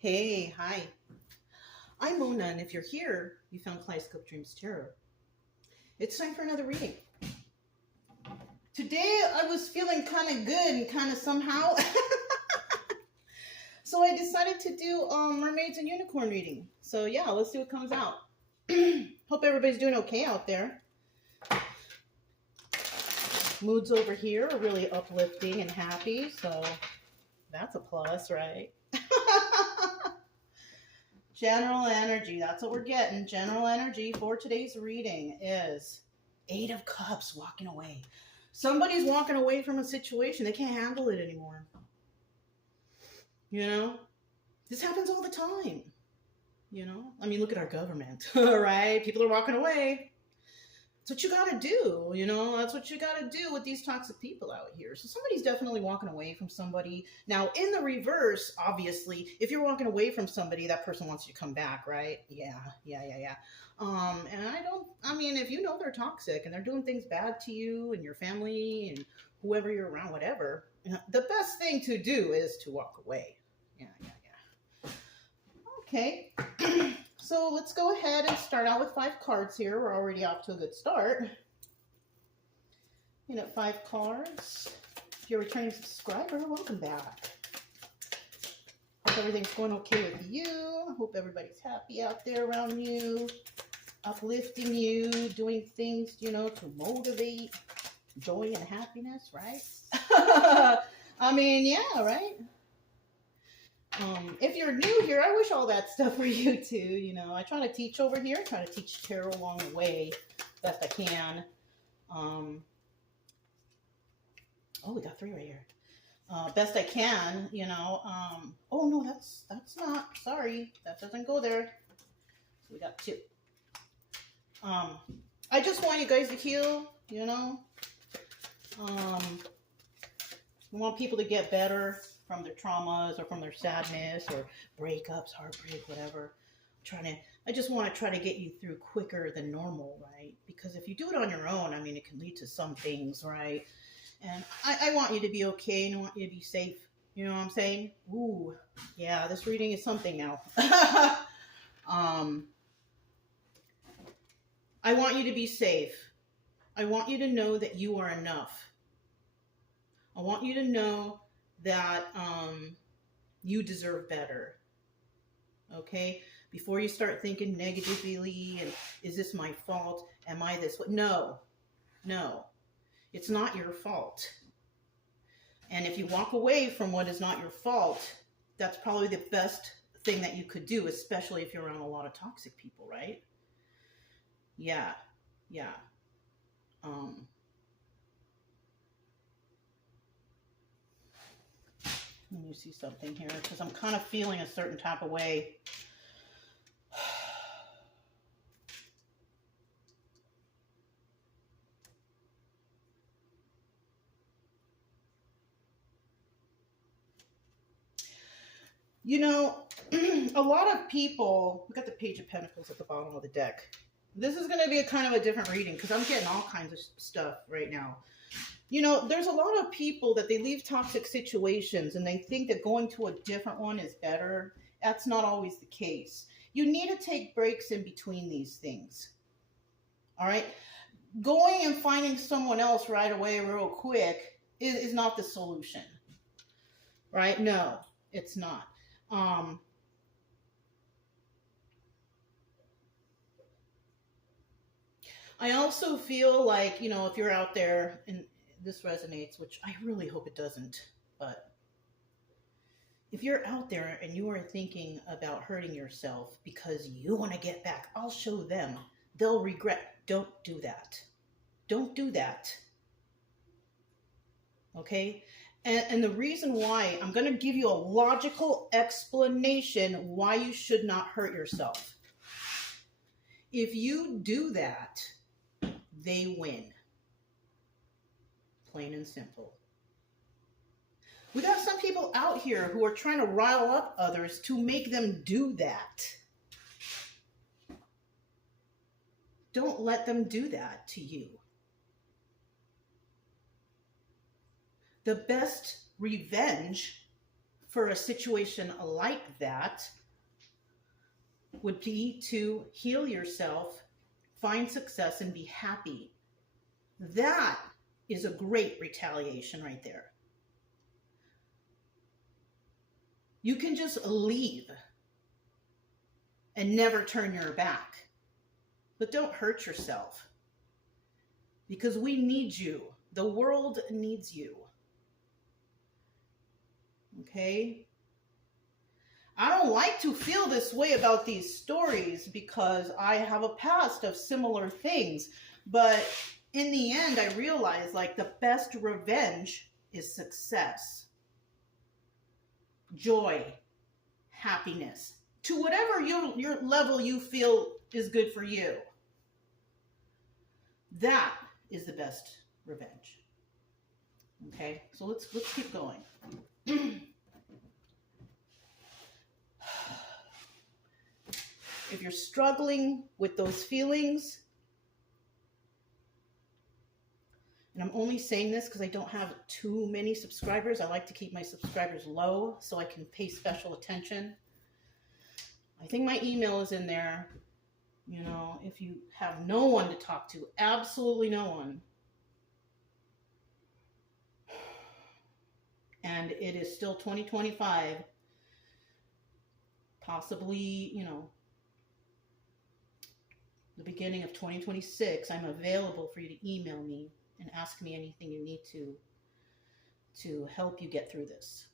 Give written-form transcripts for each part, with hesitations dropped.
Hey, hi. I'm Mona, and if you're here, you found Kaleidoscope Dreams Tarot. It's time for another reading. Today, I was feeling kind of good and kind of somehow. So I decided to do Mermaids and Unicorn reading. So yeah, let's see what comes out. Hope everybody's doing okay out there. Moods over here are really uplifting and happy, so that's a plus, right? General energy, that's what we're getting. General energy for today's reading is Eight of Cups, walking away. Somebody's walking away from a situation. They can't handle it anymore. You know? This happens all the time. You know? I mean, look at our government, right? People are walking away. That's what you gotta do, you know? That's what you gotta do with these toxic people out here. So somebody's definitely walking away from somebody. Now, in the reverse, obviously, if you're walking away from somebody, that person wants you to come back, right? Yeah. And if you know they're toxic and they're doing things bad to you and your family and whoever you're around, whatever, the best thing to do is to walk away. Yeah. Okay. So let's go ahead and start out with 5 cards here. We're already off to a good start. You know, 5 cards. If you're a returning subscriber, welcome back. Hope everything's going okay with you. Hope everybody's happy out there around you, uplifting you, doing things, you know, to motivate joy and happiness, right? I mean, yeah, right? If you're new here, I wish all that stuff for you too. You know, I try to teach over here, try to teach tarot along the way best I can. Oh, we got 3 right here. Best I can, you know. Oh no, that's not. Sorry, that doesn't go there. So we got 2. I just want you guys to heal. You know. I want people to get better from their traumas or from their sadness or breakups, heartbreak, whatever. I just want to try to get you through quicker than normal, right? Because if you do it on your own, I mean, it can lead to some things, right? And I want you to be okay and I want you to be safe. You know what I'm saying? Ooh, yeah, this reading is something now. I want you to be safe. I want you to know that you are enough. I want you to know that you deserve better. Okay? Before you start thinking negatively and is this my fault? Am I this? No. It's not your fault. And if you walk away from what is not your fault, that's probably the best thing that you could do, especially if you're around a lot of toxic people, right? Yeah. Let me see something here, because I'm kind of feeling a certain type of way. You know, a lot of people, we got the Page of Pentacles at the bottom of the deck. This is going to be a kind of a different reading because I'm getting all kinds of stuff right now. You know, there's a lot of people that they leave toxic situations and they think that going to a different one is better. That's not always the case. You need to take breaks in between these things. All right? Going and finding someone else right away real quick is not the solution. Right? No, it's not. I also feel like, you know, if you're out there and this resonates, which I really hope it doesn't, but if you're out there and you are thinking about hurting yourself because you want to get back, I'll show them. They'll regret. Don't do that. Don't do that. Okay? And the reason why, I'm going to give you a logical explanation why you should not hurt yourself. If you do that, they win. Plain and simple. We got some people out here who are trying to rile up others to make them do that. Don't let them do that to you. The best revenge for a situation like that would be to heal yourself, find success, and be happy. That is a great retaliation right there. You can just leave and never turn your back. But don't hurt yourself, because we need you. The world needs you. Okay? I don't like to feel this way about these stories because I have a past of similar things. But in the end, I realize like the best revenge is success, joy, happiness, to whatever your level you feel is good for you. That is the best revenge. Okay, so let's keep going. If you're struggling with those feelings, and I'm only saying this because I don't have too many subscribers. I like to keep my subscribers low so I can pay special attention. I think my email is in there. You know, if you have no one to talk to, absolutely no one. And it is still 2025, possibly, you know, the beginning of 2026, I'm available for you to email me and ask me anything you need to help you get through this.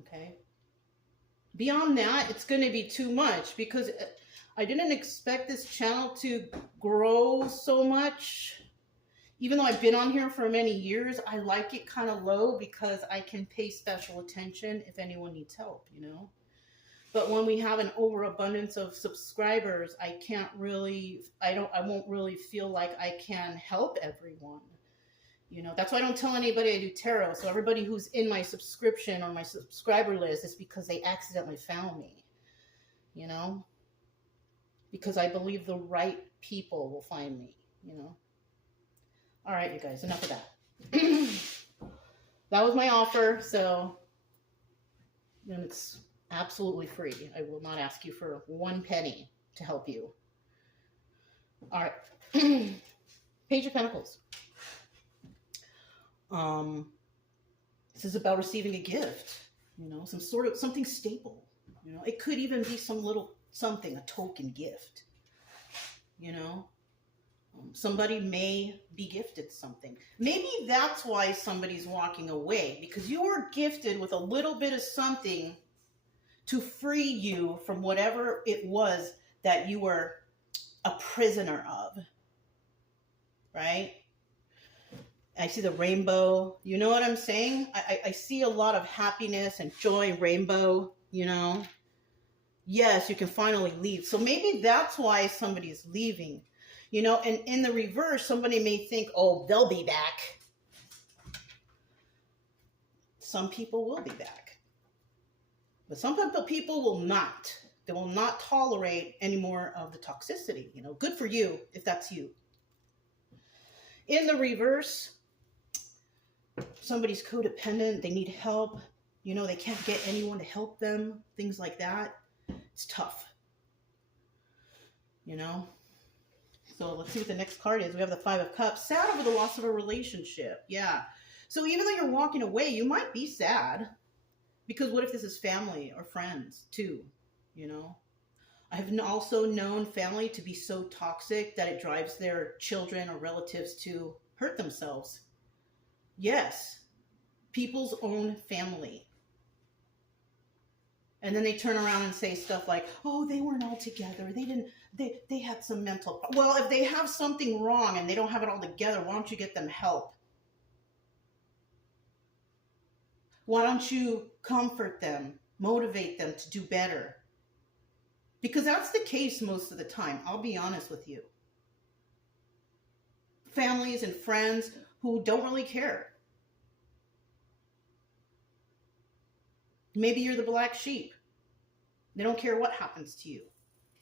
Okay? Beyond that, it's going to be too much because I didn't expect this channel to grow so much. Even though I've been on here for many years, I like it kind of low because I can pay special attention if anyone needs help, you know? But when we have an overabundance of subscribers, I won't really feel like I can help everyone. You know, that's why I don't tell anybody I do tarot. So everybody who's in my subscription or my subscriber list is because they accidentally found me, you know? Because I believe the right people will find me, you know? All right, you guys, enough of that. That was my offer, so it's absolutely free. I will not ask you for 1 penny to help you. All right. Page of Pentacles. This is about receiving a gift, you know, something stable, you know. It could even be some little something, a token gift, you know. Somebody may be gifted something. Maybe that's why somebody's walking away, because you were gifted with a little bit of something to free you from whatever it was that you were a prisoner of, right? I see the rainbow. You know what I'm saying? I see a lot of happiness and joy, rainbow, you know. Yes, you can finally leave. So maybe that's why somebody's leaving. You know, and in the reverse, somebody may think, oh, they'll be back. Some people will be back. But some people will not. They will not tolerate any more of the toxicity. You know, good for you if that's you. In the reverse, somebody's codependent. They need help. You know, they can't get anyone to help them. Things like that. It's tough. You know? So let's see what the next card is. We have the 5 of Cups. Sad over the loss of a relationship. Yeah. So even though you're walking away, you might be sad. Because what if this is family or friends too? You know? I have also known family to be so toxic that it drives their children or relatives to hurt themselves. Yes. People's own family. And then they turn around and say stuff like, oh, they weren't all together. They had some mental. Well, if they have something wrong and they don't have it all together, why don't you get them help? Why don't you comfort them, motivate them to do better? Because that's the case most of the time. I'll be honest with you. Families and friends who don't really care. Maybe you're the black sheep. They don't care what happens to you.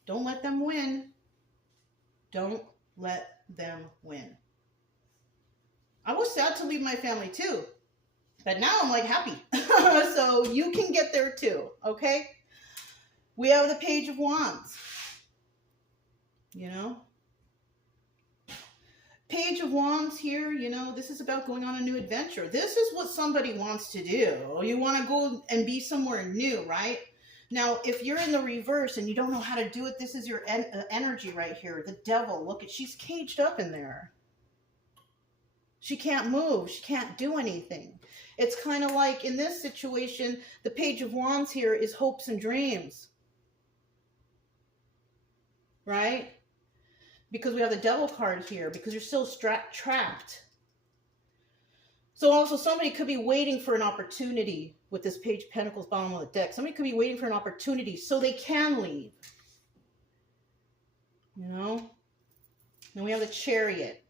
Don't let them win. Don't let them win. I was sad to leave my family too. But now I'm like happy. So you can get there too, okay? We have the Page of Wands. You know? Page of Wands here, you know, this is about going on a new adventure. This is what somebody wants to do. You want to go and be somewhere new, right? Now, if you're in the reverse and you don't know how to do it, this is your energy right here. The Devil, look at, she's caged up in there. She can't move. She can't do anything. It's kind of like in this situation, the Page of Wands here is hopes and dreams. Right? Because we have the Devil card here, because you're still trapped. So also somebody could be waiting for an opportunity with this Page of Pentacles bottom of the deck. Somebody could be waiting for an opportunity so they can leave. You know? Then we have the Chariot.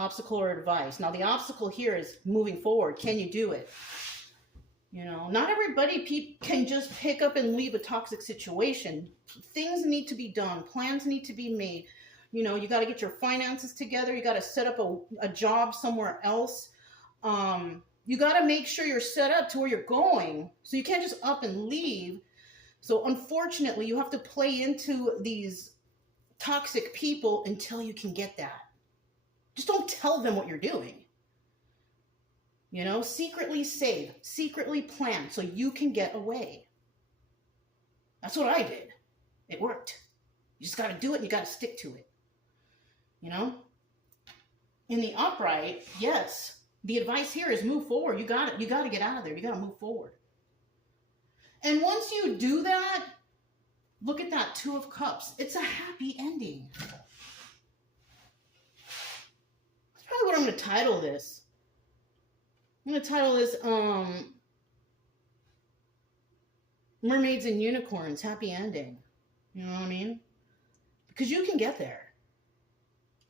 Obstacle or advice. Now the obstacle here is moving forward. Can you do it? You know, not everybody can just pick up and leave a toxic situation. Things need to be done. Plans need to be made. You know, you got to get your finances together. You got to set up a job somewhere else. You got to make sure you're set up to where you're going. So you can't just up and leave. So unfortunately, you have to play into these toxic people until you can get that. Just don't tell them what you're doing. You know, secretly save, secretly plan so you can get away. That's what I did. It worked. You just got to do it and you got to stick to it. You know? In the upright, yes, the advice here is move forward. You got to get out of there. You got to move forward. And once you do that, look at that Two of Cups. It's a happy ending. That's probably what I'm going to title this. I'm going to title this Mermaids and Unicorns, Happy Ending. You know what I mean? Because you can get there.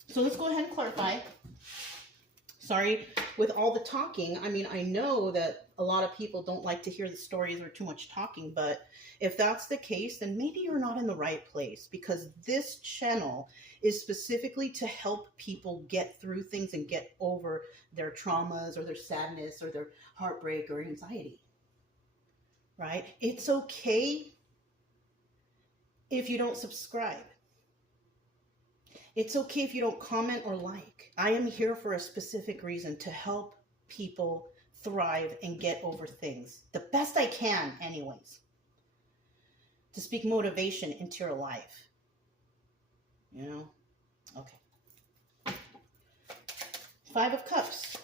So let's go ahead and clarify. Sorry, with all the talking, I mean, I know that a lot of people don't like to hear the stories or too much talking, but if that's the case, then maybe you're not in the right place, because this channel is specifically to help people get through things and get over their traumas or their sadness or their heartbreak or anxiety, right? It's okay if you don't subscribe. It's okay if you don't comment or like. I am here for a specific reason, to help people thrive and get over things. The best I can, anyways. To speak motivation into your life. You know? Okay. Five of Cups.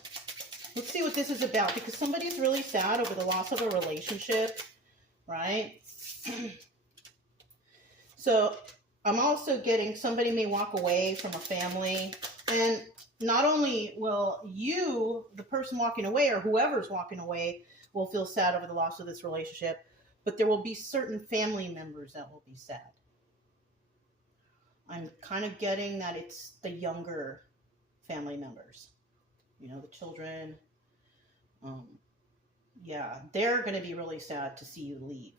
Let's see what this is about, because somebody's really sad over the loss of a relationship, right? So I'm also getting somebody may walk away from a family, and not only will you, the person walking away, or whoever's walking away, will feel sad over the loss of this relationship, but there will be certain family members that will be sad. I'm kind of getting that it's the younger family members, you know, the children. Yeah, they're going to be really sad to see you leave.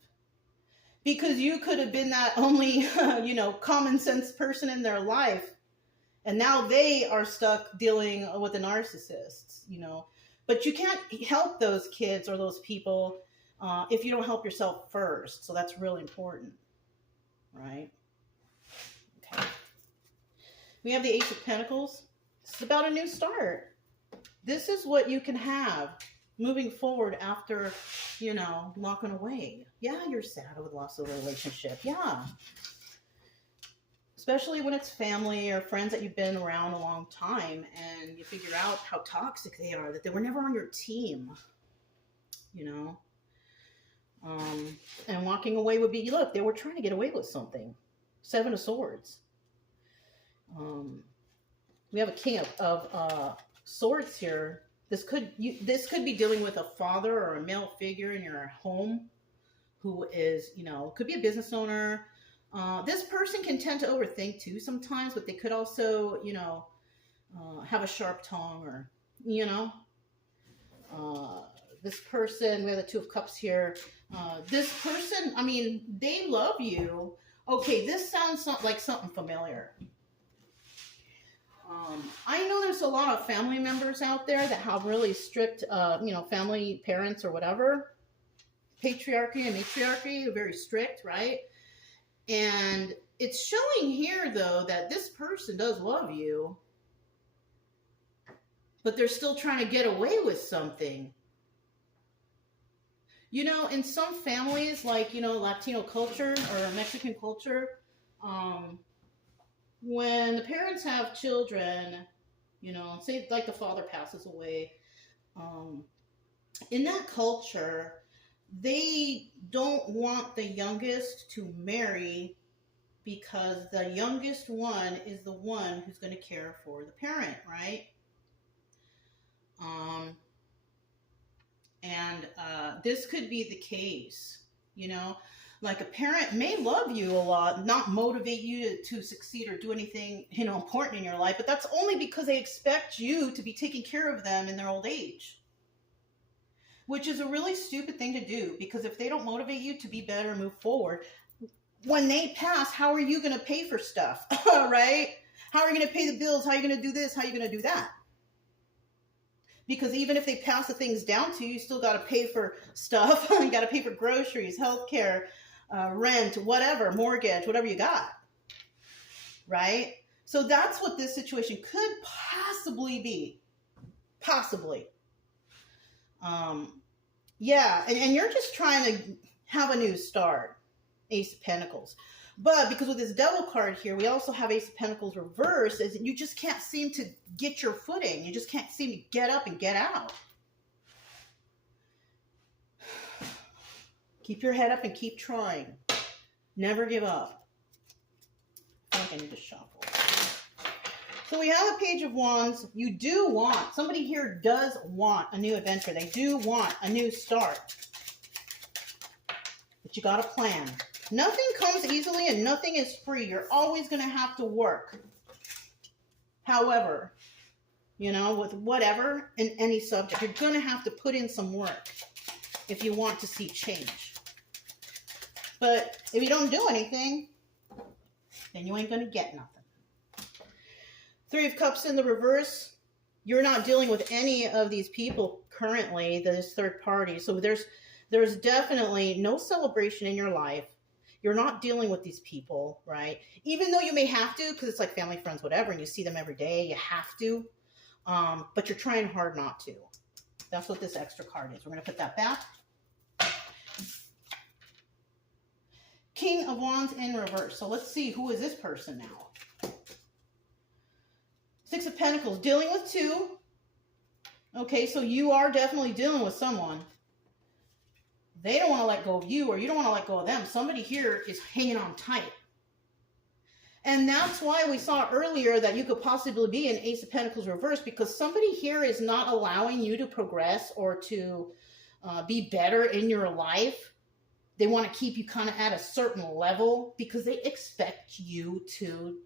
Because you could have been that only, you know, common sense person in their life. And now they are stuck dealing with a narcissist, you know. But you can't help those kids or those people if you don't help yourself first. So that's really important, right? Okay. We have the Ace of Pentacles. This is about a new start. This is what you can have moving forward after, you know, walking away. Yeah, you're sad over the loss of a relationship. Yeah. Especially when it's family or friends that you've been around a long time and you figure out how toxic they are, that they were never on your team, you know. And walking away would be, look, they were trying to get away with something. Seven of Swords. We have a King of Swords here. This could be dealing with a father or a male figure in your home who is, you know, could be a business owner. This person can tend to overthink too sometimes, but they could also, you know, have a sharp tongue, or, you know, this person, we have the Two of Cups here. This person, I mean, they love you. Okay, this sounds like something familiar. I know there's a lot of family members out there that have really strict, family parents or whatever. Patriarchy and matriarchy are very strict, right? And it's showing here, though, that this person does love you, but they're still trying to get away with something. You know, in some families, like, Latino culture or Mexican culture, when the parents have children, say like the father passes away, in that culture, they don't want the youngest to marry because the youngest one is the one who's going to care for the parent, right? This could be the case, like a parent may love you a lot, not motivate you to succeed or do anything, important in your life, but that's only because they expect you to be taking care of them in their old age, which is a really stupid thing to do, because if they don't motivate you to be better and move forward, when they pass, how are you going to pay for stuff, right? How are you going to pay the bills? How are you going to do this? How are you going to do that? Because even if they pass the things down to you, you still got to pay for stuff. You got to pay for groceries, healthcare, rent, whatever, mortgage, whatever you got, right? So that's what this situation could possibly be. Possibly. Yeah, and you're just trying to have a new start, Ace of Pentacles. But because with this Devil card here, we also have Ace of Pentacles reversed, is you just can't seem to get your footing. You just can't seem to get up and get out. Keep your head up and keep trying. Never give up. I think I need to shuffle. So we have a Page of Wands. You do want, somebody here does want a new adventure. They do want a new start. But you got a plan. Nothing comes easily and nothing is free. You're always going to have to work. However, with whatever in any subject, you're going to have to put in some work if you want to see change. But if you don't do anything, then you ain't going to get nothing. Three of Cups in the reverse. You're not dealing with any of these people currently, this third party. So there's definitely no celebration in your life. You're not dealing with these people, right? Even though you may have to, because it's like family, friends, whatever, and you see them every day, you have to. But you're trying hard not to. That's what this extra card is. We're going to put that back. King of Wands in reverse. So let's see, who is this person now? Six of Pentacles, dealing with two. Okay, so you are definitely dealing with someone. They don't want to let go of you, or you don't want to let go of them. Somebody here is hanging on tight. And that's why we saw earlier that you could possibly be an Ace of Pentacles reverse, because somebody here is not allowing you to progress or to be better in your life. They want to keep you kind of at a certain level because they expect you to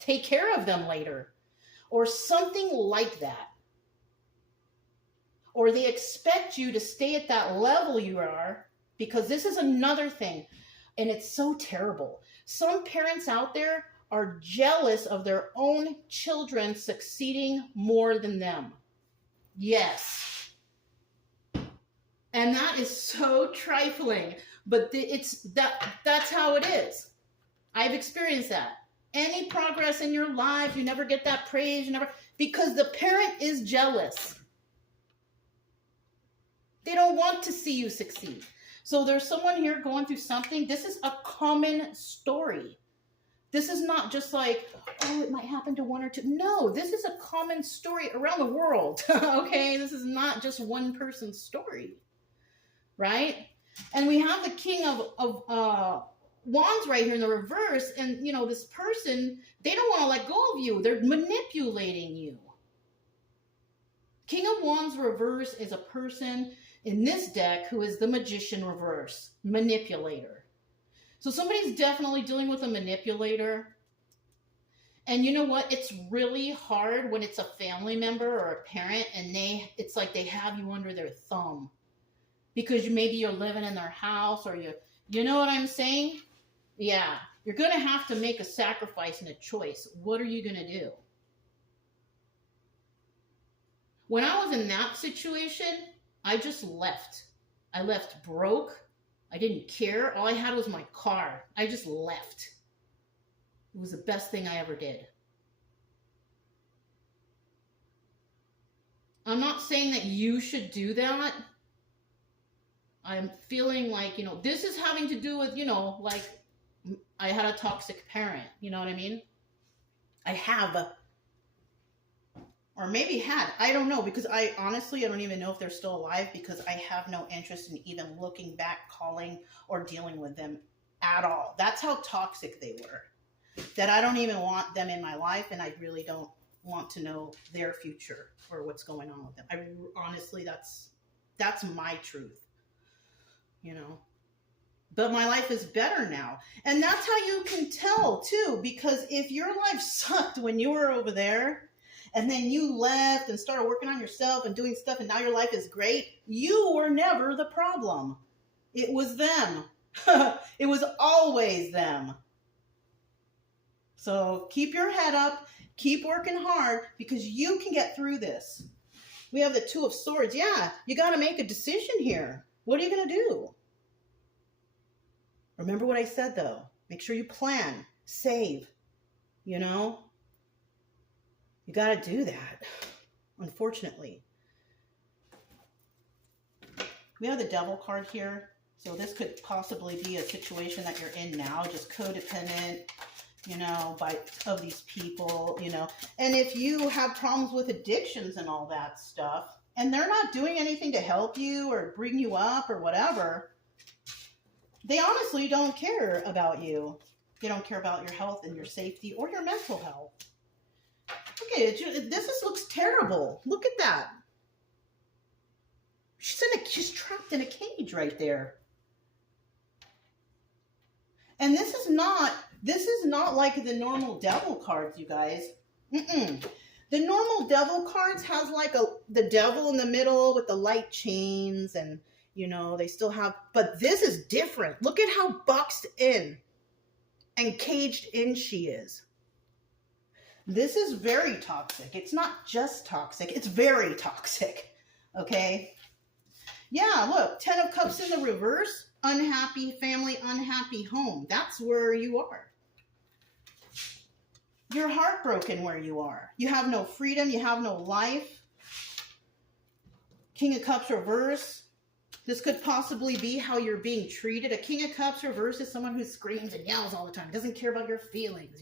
take care of them later or something like that. Or they expect you to stay at that level you are, because this is another thing, and it's so terrible. Some parents out there are jealous of their own children succeeding more than them. Yes. And that is so trifling, but that's how it is. I've experienced that. Any progress in your life, you never get that praise, because the parent is jealous. They don't want to see you succeed. So there's someone here going through something. This is a common story. This is not just like, oh, it might happen to one or two. No, this is a common story around the world. Okay, this is not just one person's story, right? And we have the King of Wands right here in the reverse. And, this person, they don't want to let go of you. They're manipulating you. King of Wands reverse is a person in this deck who is the Magician reverse, manipulator. So somebody's definitely dealing with a manipulator. And you know what? It's really hard when it's a family member or a parent and it's like they have you under their thumb. Because maybe you're living in their house or you know what I'm saying? Yeah. You're going to have to make a sacrifice and a choice. What are you going to do? When I was in that situation, I just left. I left broke. I didn't care. All I had was my car. I just left. It was the best thing I ever did. I'm not saying that you should do that. I'm feeling like, this is having to do with, like I had a toxic parent. You know what I mean? I have. Or maybe had. I don't know, because I don't even know if they're still alive, because I have no interest in even looking back, calling, or dealing with them at all. That's how toxic they were. That I don't even want them in my life, and I really don't want to know their future or what's going on with them. Honestly, that's my truth. But my life is better now. And that's how you can tell, too, because if your life sucked when you were over there, and then you left and started working on yourself and doing stuff, and now your life is great, you were never the problem. It was them. It was always them. So keep your head up. Keep working hard, because you can get through this. We have the Two of Swords. Yeah, you got to make a decision here. What are you going to do? Remember what I said, though. Make sure you plan. Save. You got to do that, unfortunately. We have the Devil card here. So this could possibly be a situation that you're in now, just codependent, of these people, And if you have problems with addictions and all that stuff, and they're not doing anything to help you or bring you up or whatever, they honestly don't care about you. They don't care about your health and your safety or your mental health. Okay, this looks terrible. Look at that. She's trapped in a cage right there. And this is not like the normal Devil cards, you guys. The normal Devil cards has like the devil in the middle with the light chains, and they still have, but this is different. Look at how boxed in and caged in she is. This is very toxic. It's not just toxic, it's very toxic. Okay? Yeah, look, 10 of Cups in the reverse. Unhappy family, unhappy home. That's where you are. You're heartbroken where you are. You have no freedom. You have no life. King of Cups reverse. This could possibly be how you're being treated. A King of Cups reverse is someone who screams and yells all the time. Doesn't care about your feelings,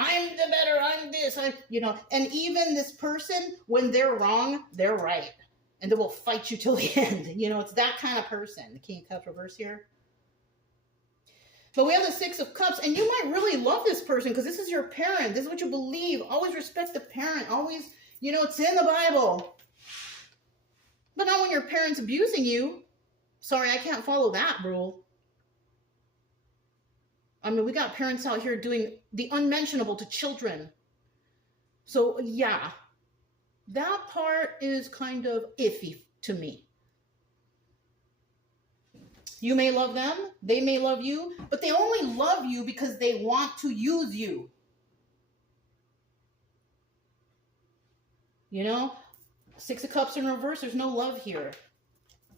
I'm the better, I'm this, And even this person, when they're wrong, they're right. And they will fight you till the end. It's that kind of person. The King of Cups reverse here. But we have the Six of Cups. And you might really love this person because this is your parent. This is what you believe. Always respect the parent. Always, it's in the Bible. But not when your parent's abusing you. Sorry, I can't follow that rule. I mean, we got parents out here doing the unmentionable to children. So, yeah. That part is kind of iffy to me. You may love them, they may love you, but they only love you because they want to use you. Six of Cups in reverse, there's no love here.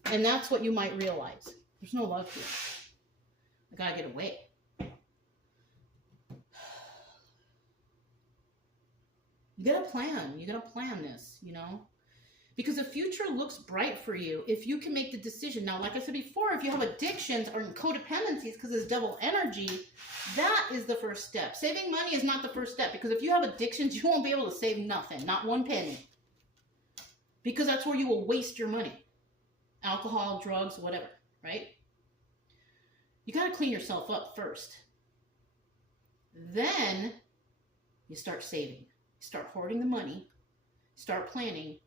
And that's what you might realize. There's no love here. I gotta get away. You gotta plan. You gotta plan this, Because the future looks bright for you if you can make the decision. Now, like I said before, if you have addictions or codependencies because it's devil energy, that is the first step. Saving money is not the first step, because if you have addictions, you won't be able to save nothing, not one penny. Because that's where you will waste your money. Alcohol, drugs, whatever, right? You gotta clean yourself up first. Then you start saving. Start hoarding the money, start planning,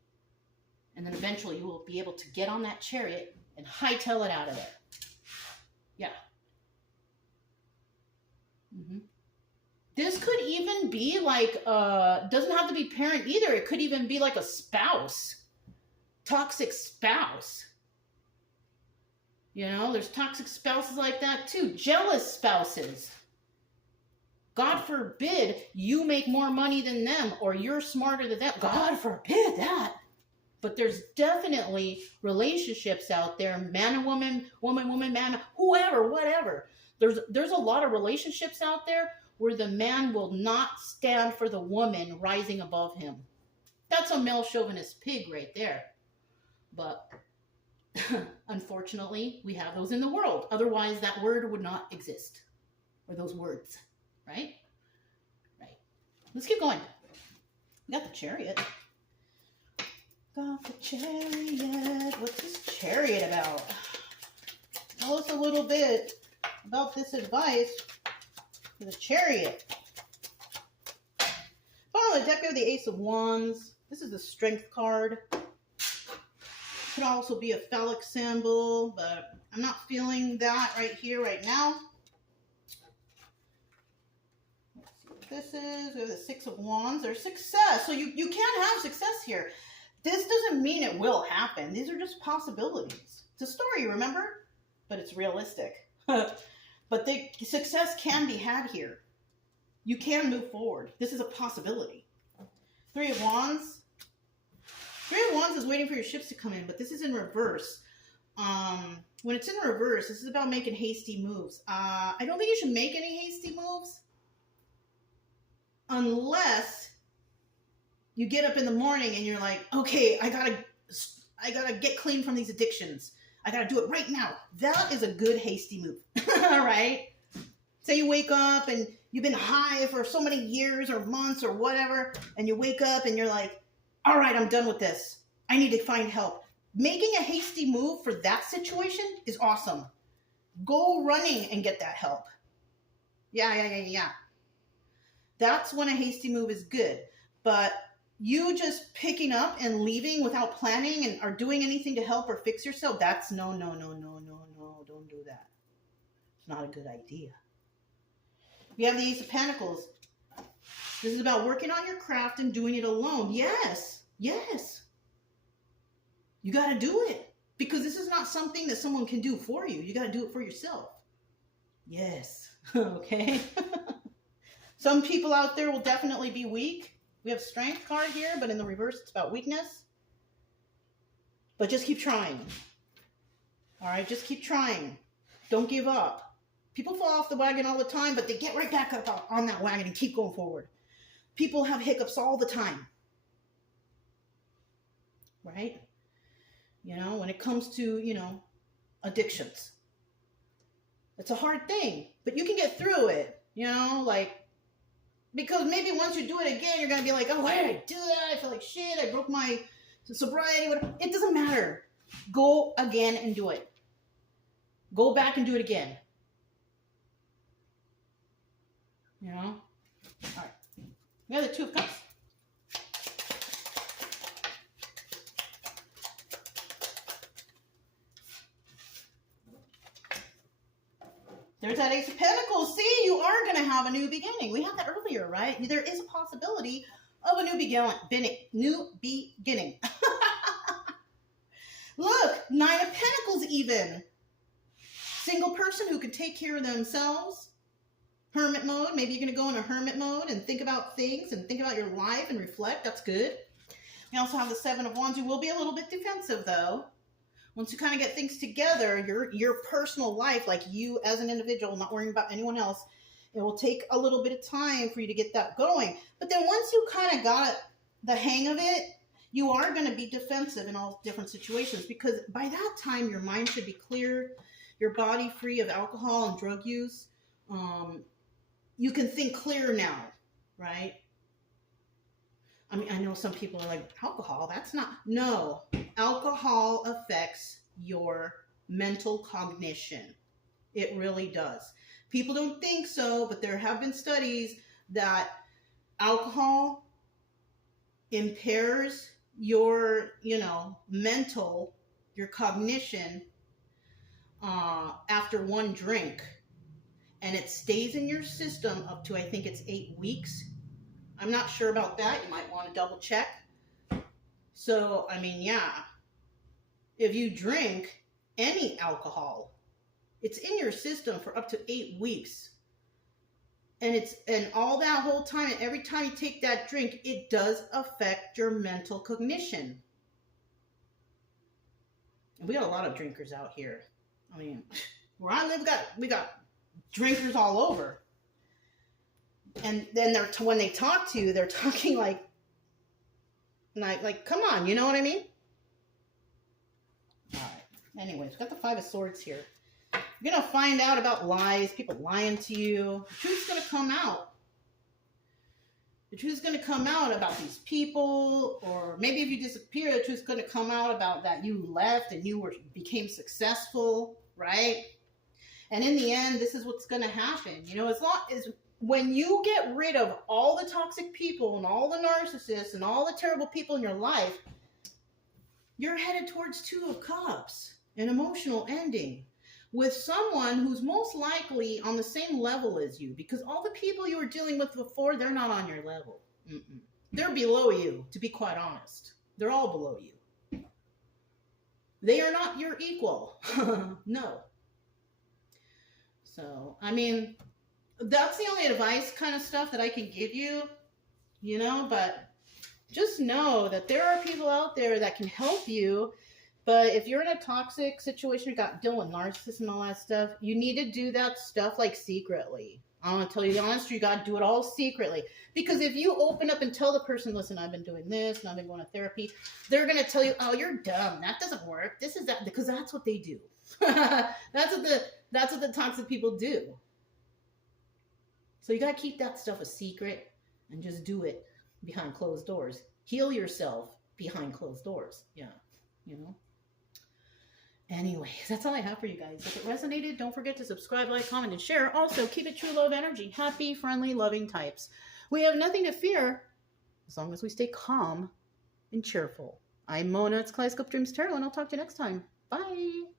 and then eventually you will be able to get on that chariot and hightail it out of there. Yeah. This could even be like, doesn't have to be parent either. It could even be like a spouse, toxic spouse. You know, there's toxic spouses like that too. Jealous spouses. God forbid you make more money than them or you're smarter than them. God forbid that. But there's definitely relationships out there, man and woman, woman, man, whoever, whatever. There's a lot of relationships out there where the man will not stand for the woman rising above him. That's a male chauvinist pig right there. But unfortunately, we have those in the world. Otherwise, that word would not exist. Or those words. Right? Right. Let's keep going. We got the Chariot. Got the Chariot. What's this Chariot about? Tell us a little bit about this advice for the Chariot. Bottom of the deck, we have the Ace of Wands. This is the Strength card. Could also be a phallic symbol, but I'm not feeling that right here, right now. Let's see what this is. We have the Six of Wands. There's success. So you can have success here. This doesn't mean it will happen. These are just possibilities. It's a story, remember? But it's realistic. But the success can be had here. You can move forward. This is a possibility. Three of Wands. Three of Wands is waiting for your ships to come in, but this is in reverse. When it's in reverse, this is about making hasty moves. I don't think you should make any hasty moves unless you get up in the morning and you're like, okay, I gotta get clean from these addictions. I gotta do it right now. That is a good hasty move, right? Say you wake up and you've been high for so many years or months or whatever, and you wake up and you're like, all right, I'm done with this. I need to find help. Making a hasty move for that situation is awesome. Go running and get that help. Yeah. That's when a hasty move is good. But you just picking up and leaving without planning and or doing anything to help or fix yourself, that's no. Don't do that. It's not a good idea. We have the Ace of Pentacles. This is about working on your craft and doing it alone. Yes. You got to do it. Because this is not something that someone can do for you. You got to do it for yourself. Yes. Okay. Some people out there will definitely be weak. We have Strength card here, but in the reverse, it's about weakness. But just keep trying. All right, just keep trying. Don't give up. People fall off the wagon all the time, but they get right back up on that wagon and keep going forward. People have hiccups all the time. Right? You know, when it comes to, addictions. It's a hard thing, but you can get through it, because maybe once you do it again, you're going to be like, oh, why did I do that? I feel like shit. I broke my sobriety. It doesn't matter. Go again and do it. Go back and do it again. All right. We have the Two of Cups. There's that Ace of Pentacles. See, you are going to have a new beginning. We had that earlier, right? There is a possibility of a new beginning. Look, Nine of Pentacles even. Single person who can take care of themselves. Hermit mode. Maybe you're going to go in a hermit mode and think about things and think about your life and reflect. That's good. We also have the Seven of Wands. You will be a little bit defensive, though. Once you kind of get things together, your personal life, like you as an individual, not worrying about anyone else, it will take a little bit of time for you to get that going. But then once you kind of got the hang of it, you are going to be defensive in all different situations, because by that time, your mind should be clear, your body free of alcohol and drug use. You can think clear now, right? I mean, I know some people are like, alcohol, that's not... No, alcohol affects your mental cognition. It really does. People don't think so, but there have been studies that alcohol impairs your, mental, your cognition after one drink. And it stays in your system up to, I think it's 8 weeks. I'm not sure about that. You might want to double check. So, I mean, yeah. If you drink any alcohol. It's in your system for up to 8 weeks. And all that whole time, and every time you take that drink, it does affect your mental cognition. And we got a lot of drinkers out here. I mean, where I live, we got drinkers all over. And then when they talk to you, they're talking like, come on, you know what I mean? All right. Anyways, we got the Five of Swords here. You're going to find out about lies, people lying to you. The truth's going to come out. The truth's going to come out about these people, or maybe if you disappear, the truth's going to come out about that you left and you became successful, right? And in the end, this is what's going to happen. You know, as long as when you get rid of all the toxic people and all the narcissists and all the terrible people in your life, you're headed towards Two of Cups, an emotional ending, with someone who's most likely on the same level as you, because all the people you were dealing with before, they're not on your level. They're below you, to be quite honest. They're all below you. They are not your equal. No. So, I mean, that's the only advice kind of stuff that I can give you, you know, but just know that there are people out there that can help you. But if you're in a toxic situation, you got dealing with narcissists and all that stuff, you need to do that stuff like secretly. I want to tell you the honest truth, you got to do it all secretly. Because if you open up and tell the person, listen, I've been doing this and I've been going to therapy, they're going to tell you, oh, you're dumb. That doesn't work. This is that, because that's what they do. That's what the toxic people do. So you got to keep that stuff a secret and just do it behind closed doors. Heal yourself behind closed doors. Yeah, you know. Anyways, that's all I have for you guys. If it resonated, don't forget to subscribe, like, comment, and share. Also, keep it true love energy. Happy, friendly, loving types. We have nothing to fear as long as we stay calm and cheerful. I'm Mona. It's Kaleidoscope Dreams Tarot, and I'll talk to you next time. Bye.